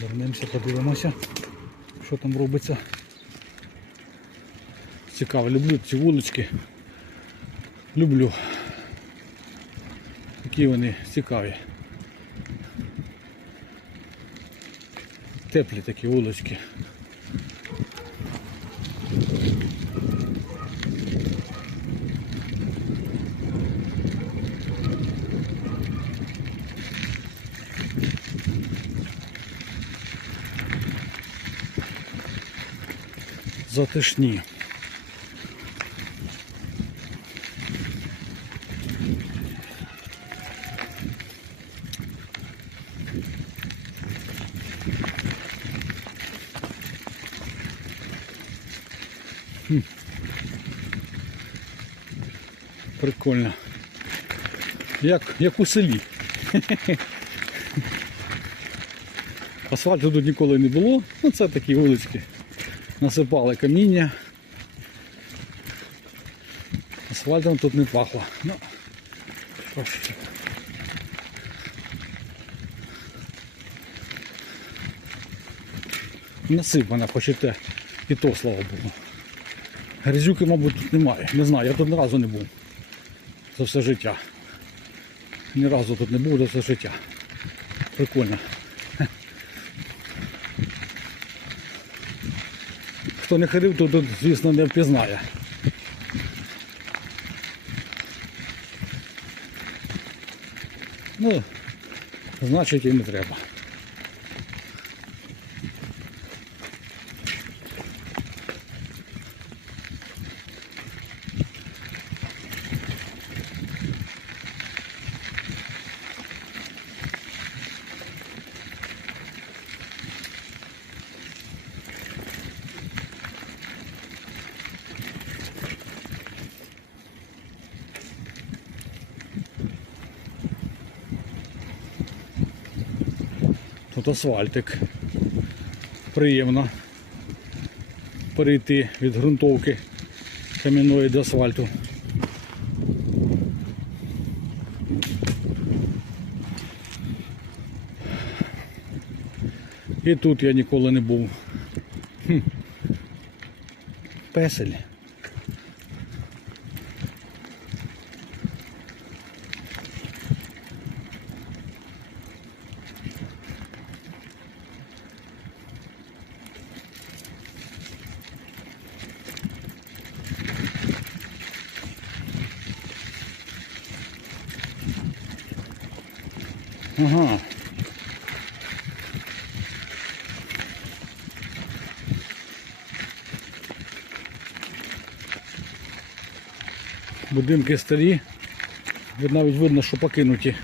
Вернемося, подивимося, що там робиться. Цікаво, люблю ці вулички. Люблю. Такі вони цікаві. Теплі такі вулички. Затишні. Прикольно. Як, як у селі. Асфальту тут ніколи не було. Ну це такі вулички. Насипали каміння. Асфальтом тут не пахло. Ну, трошки. Насипано, хоч і те, і то, слава Богу. Грязюки, мабуть, тут немає. Не знаю, я тут ні разу не був. За все життя. Ні разу тут не був за все життя. Прикольно. Хто не ходив, то тут, звісно, не впізнає. Ну, значить і не треба. Тут асфальтик. Приємно перейти від ґрунтовки кам'яної до асфальту. І тут я ніколи не був. Хм. Песель. Ага. Будинки старі. Навіть видно, що покинуті.